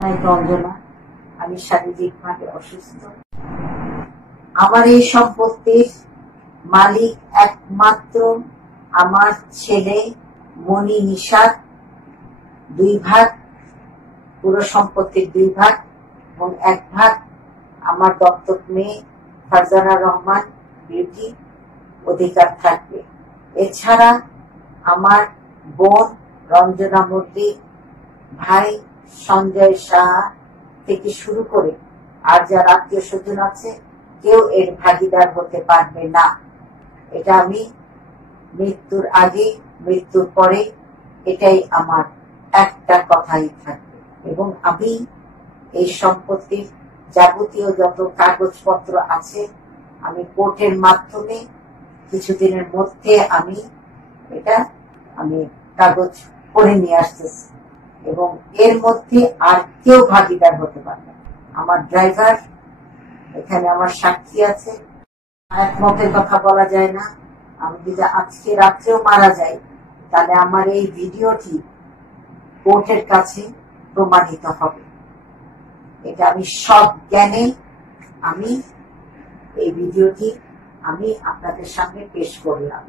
রঞ্জনা, আমি শারীরিকভাবে অসুস্থ। আমার এই সম্পত্তির মালিক একমাত্র আমার ছেলে মনি নিশাদ। 2 ভাগ, পুরো সম্পত্তির 2 ভাগ এবং 1 ভাগ আমার দত্তক মেয়ে ফারজানা রহমান বিউটি অধিকার থাকবে। এছাড়া আমার বোন রঞ্জনা মল্লিক, ভাই সঞ্জয় শাহ থেকে শুরু করে আর যারা আত্মীয় স্বজন আছে কেউ এর ভাগিদার হতে পারবে না। এটা আমি মৃত্যুর আগে মৃত্যুর পরে এটাই আমার একটা কথাই থাকবে। এবং আমি এই সম্পত্তির যাবতীয় যত কাগজপত্র আছে আমি কোর্টের মাধ্যমে কিছুদিনের মধ্যে আমি কাগজ করে নিয়ে আসতেছি এবং এর মধ্যে আর কেউ ভাগিদার হতে পারবে। আমার ড্রাইভার, এখানে আমার সাক্ষী আছে। একমতের কথা বলা যায় না। আমি যদি আজকে রাত্রেও মারা যাই তাহলে আমার এই ভিডিওটি কোর্টের কাছে প্রমাণিত হবে। এটা আমি সব জ্ঞানে আমি এই ভিডিওটি আমি আপনাদের সামনে পেশ করলাম।